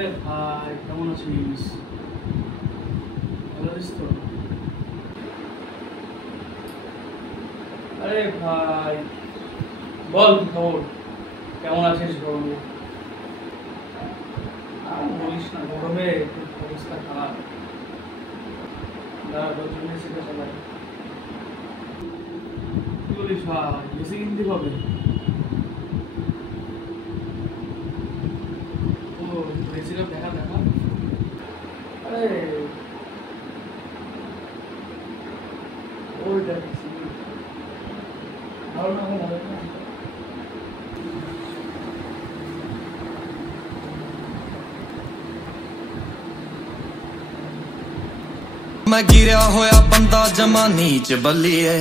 আরে ভাই কেমন আছিস? ভালো আছিস তো? আরে ভাই বল কি খবর, কেমন আছিস গরমে? আর বলিস না, গরমে খুব অবস্থা খারাপ। দাঁড়া তোর জন্য সেটা চালাই। কি বলিস ভাই, এসি কিনতে হবে? ও এসিটা দেখা দেখা। আরে ওইটা এসি ভালো না, ভালো না। मैं गिरया होया बंदा जमा नीच बल्लिए।